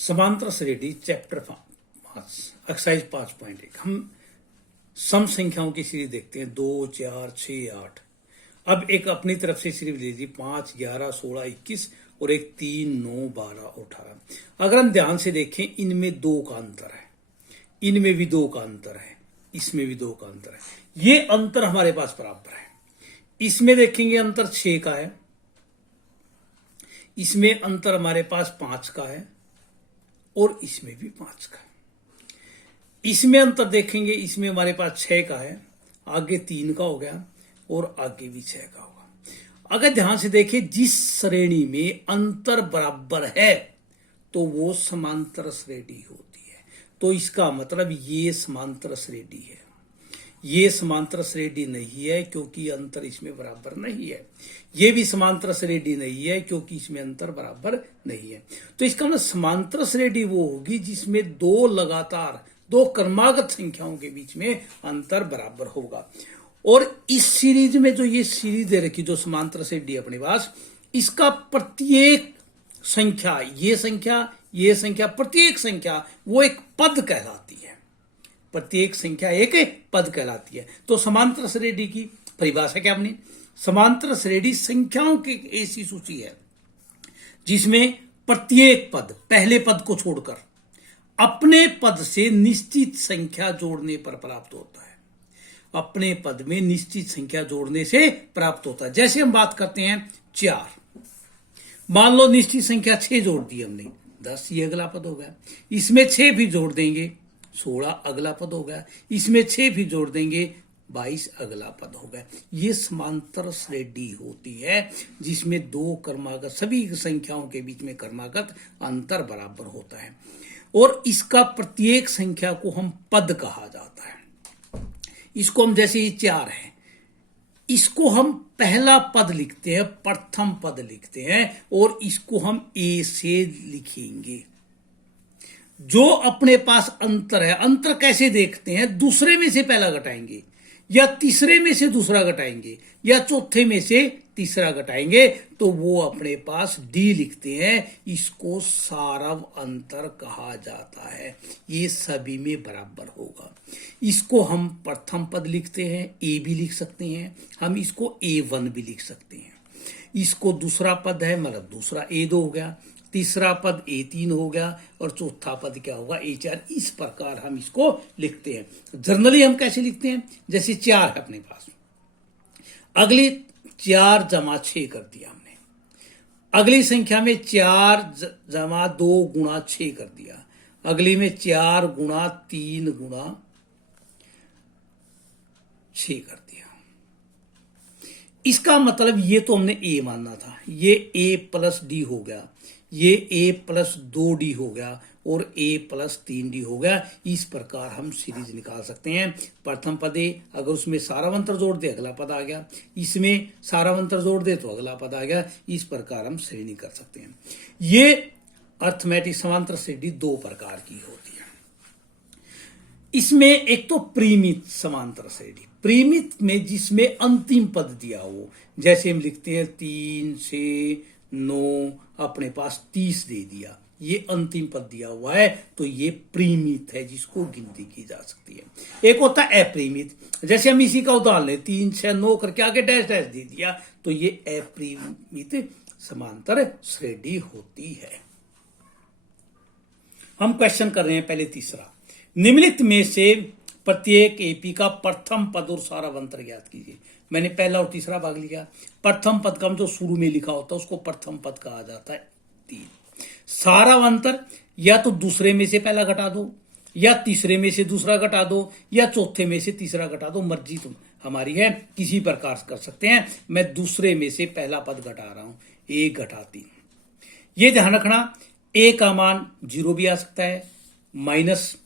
समांतर श्रेणी chapter 5 exercise 5.1 हम सम संख्याओं की सीरीज देखते हैं 2, 4, 6, 8। अब एक अपनी तरफ से सीरीज ले लीजिए 5, 11, 16, 21 और एक 3, 9, 12 और 18। अगर हम ध्यान से देखें इनमें 2 का अंतर है, इनमें भी 2 का अंतर है, इसमें भी 2 का अंतर है। ये अंतर हमारे पास बराबर है। इसमें देखेंगे अंतर 6 का है, इसमें अंतर हमारे पास 5 का है और इसमें भी 5 का है। इसमें अंतर देखेंगे, इसमें हमारे पास 6 का है, आगे 3 का हो गया और आगे भी 6 का होगा। अगर ध्यान से देखें जिस श्रेणी में अंतर बराबर है तो वो समांतर श्रेणी होती है। तो इसका मतलब ये समांतर श्रेणी है, ये समांतर श्रेणी नहीं है क्योंकि अंतर इसमें बराबर नहीं है। ये भी समांतर श्रेणी नहीं है क्योंकि इसमें अंतर बराबर नहीं है। तो इसका मतलब समांतर श्रेणी वो होगी जिसमें 2 लगातार 2 क्रमागत संख्याओं के बीच में अंतर बराबर होगा। और इस सीरीज में जो ये सीरीज दे रखी जो समांतर श्रेणी अपने पास, इसका प्रत्येक संख्या, ये संख्या प्रत्येक संख्या वो एक पद कहलाती है। प्रत्येक संख्या एक पद कहलाती है। तो समांतर श्रेणी की परिभाषा क्या हमने, समांतर श्रेणी संख्याओं की ऐसी सूची है जिसमें प्रत्येक पद पहले पद को छोड़कर अपने पद से निश्चित संख्या जोड़ने पर प्राप्त होता है। अपने पद में निश्चित संख्या जोड़ने से प्राप्त होता है। जैसे हम बात करते हैं 4, मान लो निश्चित संख्या 6 जोड़ दी हमने, 10 ये अगला पद हो गया। इसमें 6 भी जोड़ देंगे 16 अगला पद हो गया। इसमें 6 भी जोड़ देंगे 22 अगला पद हो गया। ये समांतर श्रेणी होती है जिसमें 2 क्रमागत सभी संख्याओं के बीच में क्रमागत अंतर बराबर होता है और इसका प्रत्येक संख्या को हम पद कहा जाता है। इसको हम जैसे ये 4 है, इसको हम पहला पद लिखते हैं, प्रथम पद लिखते हैं और इसको हम ए से लिखेंगे। जो अपने पास अंतर है, अंतर कैसे देखते हैं, दूसरे में से पहला घटाएंगे या तीसरे में से दूसरा घटाएंगे या चौथे में से तीसरा घटाएंगे तो वो अपने पास डी लिखते हैं। इसको सारव अंतर कहा जाता है। ये सभी में बराबर होगा। इसको हम प्रथम पद लिखते हैं, ए भी लिख सकते हैं, हम इसको A1 भी लिख सकते हैं। इसको दूसरा पद है मतलब दूसरा A2 हो गया, तीसरा पद A3 हो गया और चौथा पद क्या होगा A4। इस प्रकार हम इसको लिखते हैं। जनरली हम कैसे लिखते हैं, जैसे 4 है अपने पास, अगली 4 जमा 6 कर दिया हमने, अगली संख्या में 4 जमा 2 गुणा 6 कर दिया, अगली में 4 गुणा 3 गुणा 6 कर दिया। इसका मतलब ये तो हमने A मानना था, ये A प्लस डी हो गया, ये A प्लस 2D हो गया और A प्लस 3D हो गया। इस प्रकार हम सीरीज निकाल सकते हैं। प्रथम पद A, अगर उसमें सारावंतर जोड़ दे अगला पद आ गया, इसमें सारावंतर जोड़ दे तो अगला पद आ गया। इस प्रकार हम श्रेणी कर सकते हैं। ये अर्थमेटिक समांतर श्रेणी 2 प्रकार की होती है। इसमें एक तो परिमित समांतर श्रेणी, परिमित में जिसमें अंतिम पद दिया हो, जैसे हम लिखते हैं 3 से 9 अपने पास 30 दे दिया, ये अंतिम पद दिया हुआ है तो ये परिमित है जिसको गिनती की जा सकती है। एक होता है अपरिमित, जैसे हम इसी का उदाहरण लें 3, 6, 9 करके आगे डैश डैश दे दिया तो ये अपरिमित समांतर श्रेणी होती है। हम क्वेश्चन कर रहे हैं पहले तीसरा, निम्नलिखित में से प्रत्येक एपी का प्रथम पद और सारावंतर ज्ञात कीजिए। मैंने पहला और तीसरा भाग लिया। प्रथम पद का जो शुरू में लिखा होता है उसको प्रथम पद कहा जाता है 3। सारावंतर या तो दूसरे में से पहला घटा दो या तीसरे में से दूसरा घटा दो या चौथे में से तीसरा घटा दो, मर्जी तुम हमारी है, किसी प्रकार कर सकते हैं। मैं दूसरे में से पहला पद घटा रहा हूं, 1 घटा 3। ये ध्यान रखना A का मान 0 भी आ सकता है, माइनस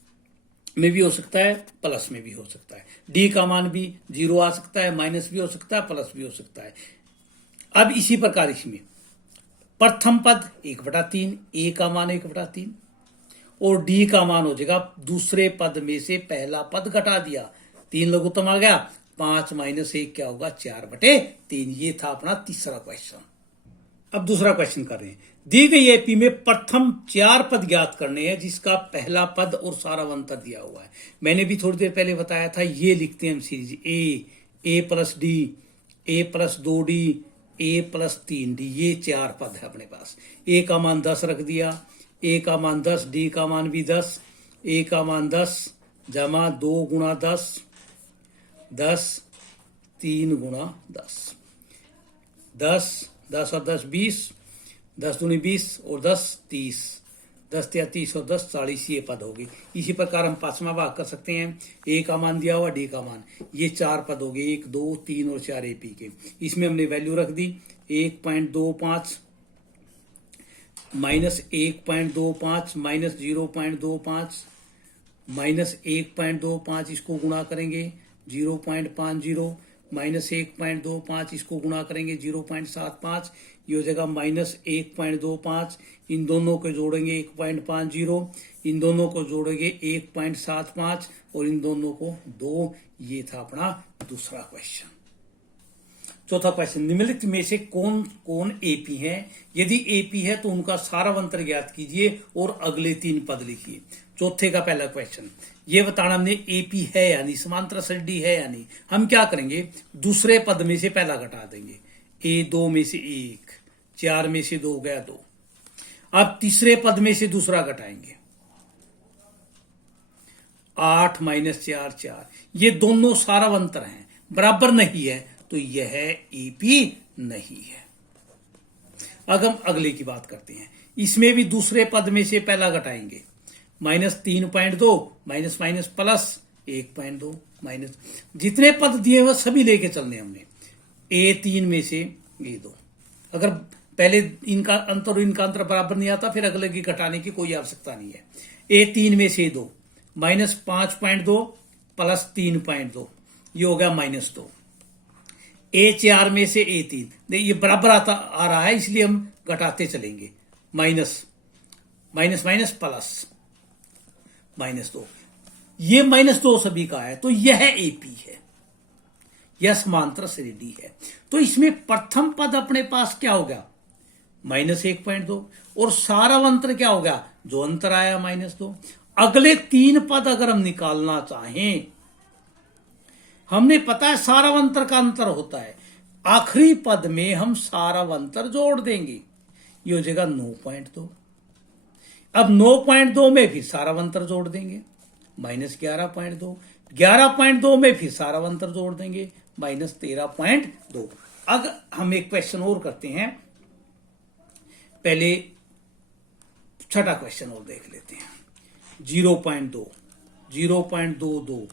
में भी हो सकता है, प्लस में भी हो सकता है। डी का मान भी 0 आ सकता है, माइनस भी हो सकता है, प्लस भी हो सकता है। अब इसी प्रकार इसमें प्रथम पद 1/3, ए का मान 1/3 और डी का मान हो जाएगा दूसरे पद में से पहला पद घटा दिया, 3 लघुत्तम आ गया, 5 - 1 क्या होगा 4/3। ये था अपना तीसरा क्वेश्चन। अब दूसरा क्वेश्चन कर रहे हैं। दी गई एपी में प्रथम 4 पद ज्ञात करने हैं जिसका पहला पद और सारावंतर दिया हुआ है। मैंने भी थोड़ी देर पहले बताया था, ये लिखते हैं हम series A plus D, A plus 2d, A plus 3d, ये 4 पद है अपने पास। ए का मान 10 रख दिया, ए का मान 10, डी का मान भी 10, ए का मान 10 जमा 2 गुणा 10, 10 3 गुणा 10, 10 और 10 20, 10 दूनी 20 और 10 30, 10 या 30 और 10 40, ये पद होगी। इसी प्रकार हम 5वां भाग कर सकते हैं। ए का मान दिया हुआ, डी का मान, ये 4 पद हो गए, 1 2 3 और 4 एपी के। इसमें हमने वैल्यू रख दी 1.25 माइनस 1.25 माइनस 0.25 माइनस 1.25, इसको गुणा करेंगे 0.50 माइनस 1.25, इसको गुणा करेंगे 0.75, ये हो जाएगा माइनस 1.25। इन दोनों को जोड़ेंगे 1.50, इन दोनों को जोड़ेंगे 1.75 और इन दोनों को 2। ये था अपना दूसरा क्वेश्चन। चौथा क्वेश्चन, निम्नलिखित में से कौन कौन एपी है? यदि एपी है तो उनका सारावंतर ज्ञात कीजिए और अगले 3 पद लिखिए। चौथे का पहला क्वेश्चन ये बताना हमने एपी है यानी समांतर सदी है यानी हम क्या करेंगे, दूसरे पद में से पहला घटा देंगे। ए 2 में से 1, 4 में से 2 गया 2। अब तीसरे पद में से दूसरा घटाएंगे 8 माइनस 4 4, ये दोनों सारावंतर हैं, बराबर नहीं है तो यह एपी नहीं है। अब हम अगले की बात करते हैं। इसमें भी दूसरे पद में से पहला घटाएंगे minus 3.2 minus minus plus 1.2 minus, जितने पद दिए हुए सभी लेके चलने हमने। ए 3 में से ये 2, अगर पहले इनका अंतर बराबर नहीं आता फिर अगले की घटाने की कोई आवश्यकता नहीं है। ए 3 में से 2 माइनस 5.2 प्लस 3.2, ये हो गया माइनस 2। ए 4 में से ए 3, ये बराबर आ रहा है इसलिए हम घटाते चलेंगे, minus minus minus plus minus 2, ये माइनस 2 सभी का है तो यह एपी है, यह समांतर श्रेणी है। तो इसमें प्रथम पद अपने पास क्या हो गया माइनस 1.2 और सारावंतर क्या हो गया, जो अंतर आया माइनस 2। अगले 3 पद अगर हम निकालना चाहें, हमने पता है सारावंतर का अंतर होता है, आखिरी पद में हम सारावंतर जोड़ देंगे, ये हो जाएगा 9.2। अब 9.2 में फिर सारावंतर जोड़ देंगे माइनस 11.2, 11.2 में फिर सारावंतर जोड़ देंगे माइनस 13.2। अब हम एक क्वेश्चन और करते हैं, पहले छठा क्वेश्चन और देख लेते हैं। 0.2, 0.22,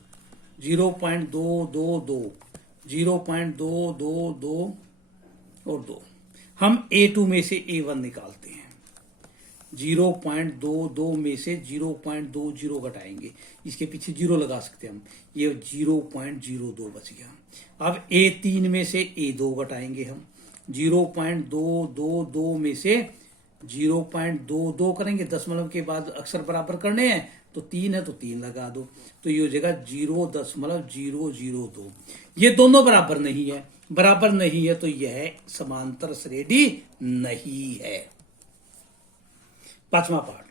0.222, 0.222 और 2। हम A2 में से A1 निकालते हैं। 0.22 में से 0.20 घटाएंगे, इसके पीछे 0 लगा सकते हैं हम, ये 0.02 बच गया। अब A3 में से A2 घटाएंगे हम, 0.222 में से 0.22 करेंगे, दशमलव के बाद अक्षर बराबर करने हैं तो 3 है तो 3 लगा दो, तो ये हो जाएगा 0.002। ये दोनों बराबर नहीं है, बराबर नहीं है तो यह समांतर श्रेणी नहीं है। 5वां पार्ट,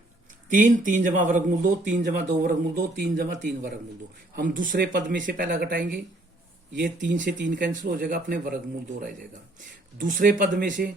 3 जमा वर्गमूल 2, 3 जमा 2 वर्गमूल 2, 3 जमा 3 वर्गमूल 2। हम दूसरे पद में से पहला घटाएंगे, ये 3 से 3 कैंसिल हो जाएगा, अपने वर्गमूल 2 रह जाएगा। दूसरे पद में से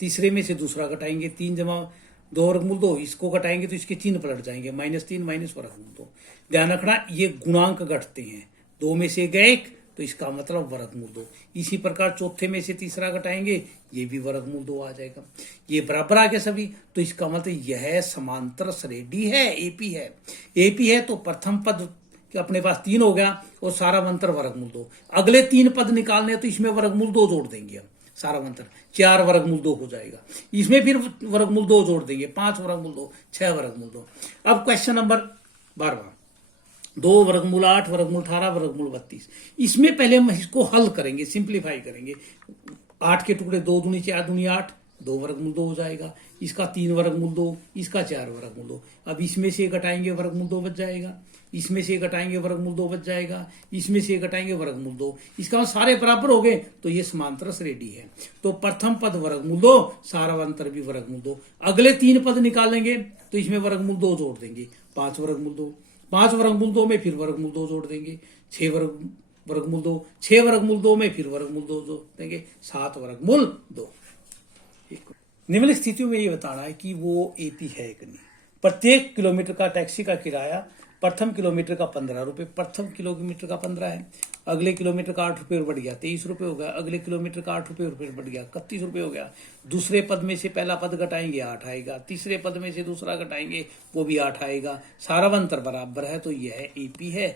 तीसरे में से दूसरा घटाएंगे, 3 जमा 2 वर्गमूल 2, इसको घटाएंगे तो इसके चिन्ह पलट जाएंगे, -3 माइनस वर्गमूल 2। ध्यान रखना ये गुणांक घटते हैं, 2 में से गए 1 तो इसका मतलब वर्गमूल 2। इसी प्रकार चौथे में से तीसरा घटाएंगे, ये भी वर्गमूल 2 आ जाएगा। ये बराबर आ गए सभी, तो इसका मतलब यह समांतर श्रेणी है, एपी है। एपी है तो प्रथम पद अपने पास 3 हो गया और सारावंतर वर्गमूल 2। अगले 3 पद निकालने तो इसमें वर्गमूल 2 जोड़ देंगे हम, सारावंतर 4 वर्गमूल 2 हो जाएगा। इसमें फिर वर्गमूल 2 जोड़ देंगे, 5 वर्गमूल 2, 6 वर्गमूल 2। अब क्वेश्चन नंबर 12, 2 वर्गमूल 8 वर्गमूल 18 वर्गमूल 32। इसमें पहले हम इसको हल करेंगे, सिंप्लीफाई करेंगे। 8 के टुकड़े 2 दूनी 4 दूनी 8, 2 वर्गमूल 2 हो जाएगा। इसका 3 वर्गमूल 2, इसका 4 वर्गमूल 2। अब इसमें से घटाएंगे वर्गमूल 2 बच जाएगा, इसमें से घटाएंगे वर्गमूल 2 बच जाएगा, इसमें से घटाएंगे वर्गमूल 2, इसका मतलब सारे बराबर हो गए तो ये समांतर श्रेणी है। तो प्रथम पद वर्गमूल 2, सारांतर भी वर्गमूल 2। अगले 3 पद निकालेंगे तो इसमें वर्गमूल 2 जोड़ देंगे, 5 वर्गमूल 2, 5 वर्गमूल 2 में फिर वर्गमूल 2 जोड़ देंगे, 6 वर्गमूल 2, 6 वर्गमूल 2 में फिर वर्गमूल 2 जोड़ देंगे, 7 वर्गमूल 2। निम्नलिखित स्थितियों में ये बताना है कि वो एपी है कि नहीं। प्रत्येक किलोमीटर का टैक्सी का किराया प्रथम किलोमीटर का 15 रुपये, प्रथम किलोमीटर का 15 है, अगले किलोमीटर का 8 रुपये बढ़ गया 23 रुपये हो गया, अगले किलोमीटर का 8 रुपये बढ़ गया 31 रुपये हो गया। दूसरे पद में से पहला पद घटाएंगे 8 आएगा, तीसरे पद में से दूसरा घटाएंगे वो भी 8 आएगा, सारा अंतर बराबर है तो यह एपी है।